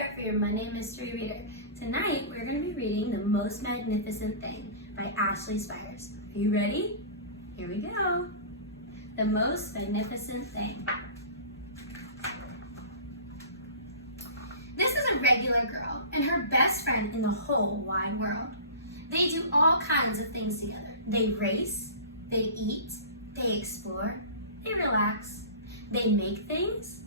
Beare for your Monday Mystery Reader. Tonight, we're going to be reading The Most Magnificent Thing by Ashley Spires. Are you ready? Here we go. The Most Magnificent Thing. This is a regular girl and her best friend in the whole wide world. They do all kinds of things together. They race, they eat, they explore, they relax, they make things,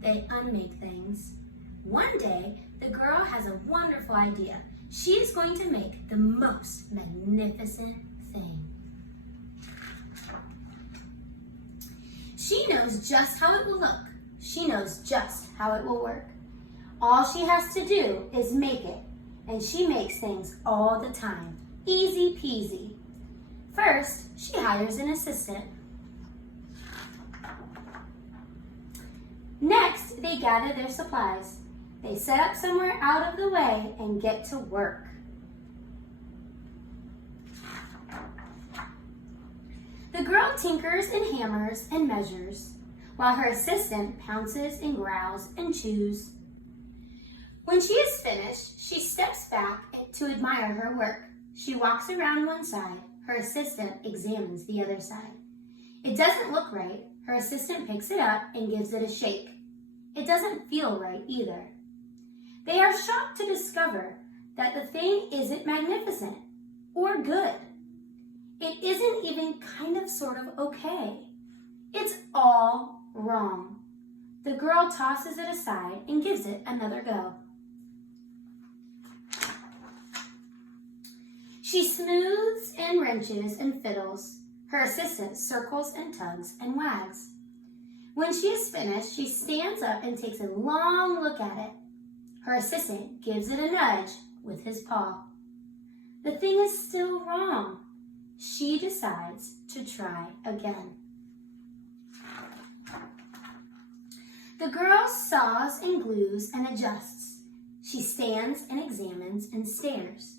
they unmake things. One day, the girl has a wonderful idea. She is going to make the most magnificent thing. She knows just how it will look. She knows just how it will work. All she has to do is make it, and she makes things all the time. Easy peasy. First, she hires an assistant. Next, they gather their supplies. They set up somewhere out of the way and get to work. The girl tinkers and hammers and measures, while her assistant pounces and growls and chews. When she is finished, she steps back to admire her work. She walks around one side. Her assistant examines the other side. It doesn't look right. Her assistant picks it up and gives it a shake. It doesn't feel right either. They are shocked to discover that the thing isn't magnificent or good. It isn't even kind of sort of okay. It's all wrong. The girl tosses it aside and gives it another go. She smooths and wrenches and fiddles. Her assistant circles and tugs and wags. When she is finished, she stands up and takes a long look at it. Her assistant gives it a nudge with his paw. The thing is still wrong. She decides to try again. The girl saws and glues and adjusts. She stands and examines and stares.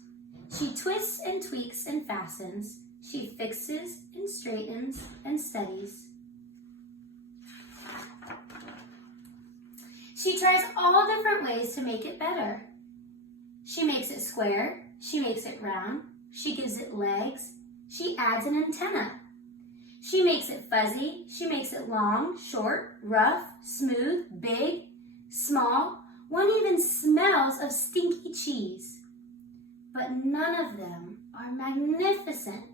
She twists and tweaks and fastens. She fixes and straightens and studies. She tries all different ways to make it better. She makes it square. She makes it round. She gives it legs. She adds an antenna. She makes it fuzzy. She makes it long, short, rough, smooth, big, small. One even smells of stinky cheese. But none of them are magnificent.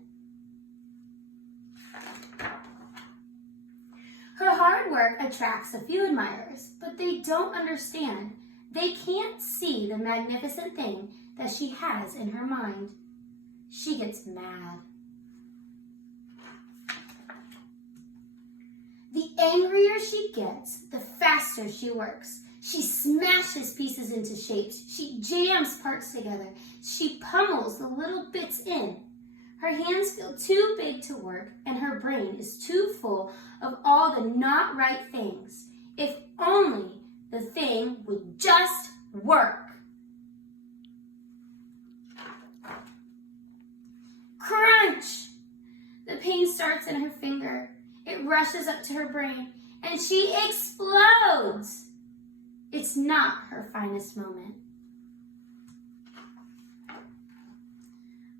Her hard work attracts a few admirers, but they don't understand. They can't see the magnificent thing that she has in her mind. She gets mad. The angrier she gets, the faster she works. She smashes pieces into shapes. She jams parts together. She pummels the little bits in. Her hands feel too big to work, and her brain is too full of all the not right things. If only the thing would just work. Crunch! The pain starts in her finger. It rushes up to her brain, and she explodes. It's not her finest moment.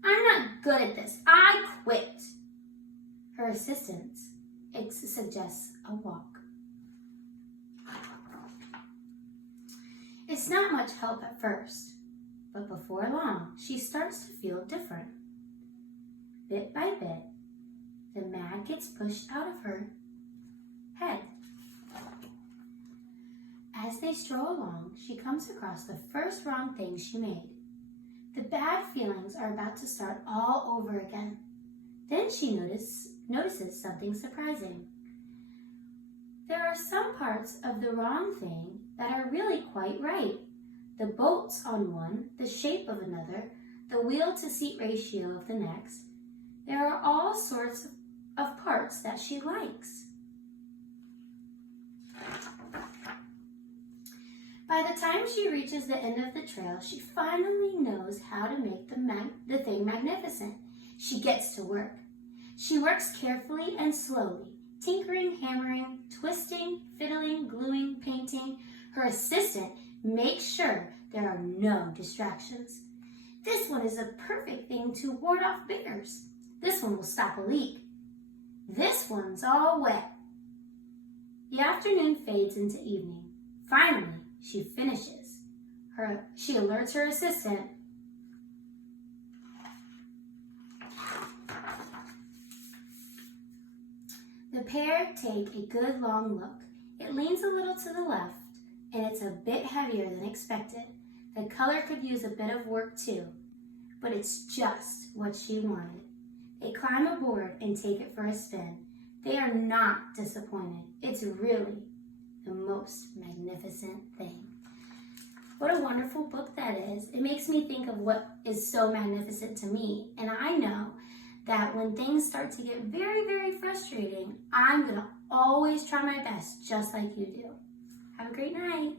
I'm not good at this. I quit. Her assistant suggests a walk. It's not much help at first, but before long, she starts to feel different. Bit by bit, the mad gets pushed out of her head. As they stroll along, she comes across the first wrong thing she made. The bad feelings are about to start all over again. Then she notices something surprising. There are some parts of the wrong thing that are really quite right. The bolts on one, the shape of another, the wheel-to-seat ratio of the next. There are all sorts of parts that she likes. By the time she reaches the end of the trail, she finally knows how to make the thing magnificent. She gets to work. She works carefully and slowly, tinkering, hammering, twisting, fiddling, gluing, painting. Her assistant Make sure there are no distractions. This one is a perfect thing to ward off bears. This one will stop a leak. This one's all wet. The afternoon fades into evening. Finally, she finishes. She alerts her assistant. The pair take a good long look. It leans a little to the left, and it's a bit heavier than expected. The color could use a bit of work too, but it's just what she wanted. They climb aboard and take it for a spin. They are not disappointed. It's really the most magnificent thing. What a wonderful book that is. It makes me think of what is so magnificent to me, and I know that when things start to get very, very frustrating, I'm going to always try my best, just like you do. Have a great night.